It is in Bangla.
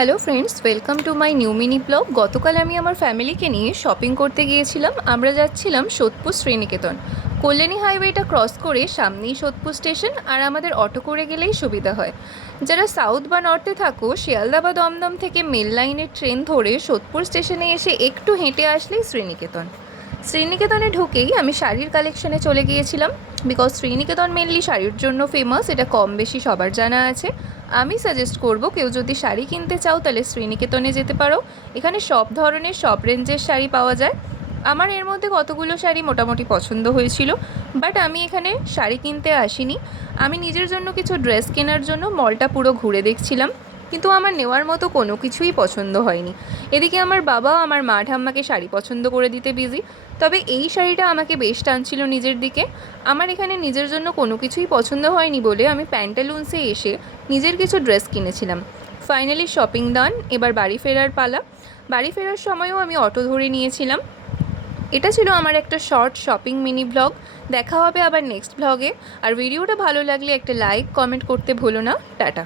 Hello friends, welcome to my new mini blog. গতকাল আমি আমার ফ্যামিলিকে নিয়ে শপিং করতে গিয়েছিলাম। আমরা যাচ্ছিলাম সোদপুর শ্রীনিকেতন। কল্যাণী হাইওয়েটা ক্রস করে সামনেই সোদপুর স্টেশন, আর আমাদের অটো করে গেলেই সুবিধা হয়। যারা সাউথ বা নর্থে থাকো, শিয়ালদা বা দমদম থেকে মেল লাইনের ট্রেন ধরে সোদপুর স্টেশনে এসে একটু হেঁটে আসলেই শ্রীনিকেতন। শ্রীনিকেতনে ঢুকেই আমি শাড়ির কালেকশনে চলে গিয়েছিলাম, বিকজ শ্রীনিকেতন মেনলি শাড়ির জন্য ফেমাস, এটা কম বেশি সবার জানা আছে। আমি সাজেস্ট করব, কেউ যদি শাড়ি কিনতে চাও তাহলে শ্রীনিকেতনে যেতে পারো। এখানে সব ধরনের সব রেঞ্জের শাড়ি পাওয়া যায়। আমার এর মধ্যে কতগুলো শাড়ি মোটামুটি পছন্দ হয়েছিল, বাট আমি এখানে শাড়ি কিনতে আসিনি। আমি নিজের জন্য কিছু ড্রেস কেনার জন্য মলটা পুরো ঘুরে দেখছিলাম, কিন্তু আমার নেওয়ার মতো কোনো কিছুই পছন্দ হয়নি। এদিকে আমার বাবা আমার মা ঠাম্মাকে শাড়ি পছন্দ করে দিতে বিজি, তবে এই শাড়িটা আমাকে বেশ টানছিল নিজের দিকে। আমার এখানে নিজের জন্য কোনো কিছুই পছন্দ হয়নি বলে আমি প্যান্টালুন্সে এসে নিজের কিছু ড্রেস কিনেছিলাম। ফাইনালি শপিং ডান, এবার বাড়ি ফেরার পালা। বাড়ি ফেরার সময়ও আমি অটো ধরে নিয়েছিলাম। এটা ছিল আমার একটা শর্ট শপিং মিনি ব্লগ। দেখা হবে আবার নেক্সট ব্লগে। আর ভিডিওটা ভালো লাগলে একটা লাইক কমেন্ট করতে ভুলো না। টাটা।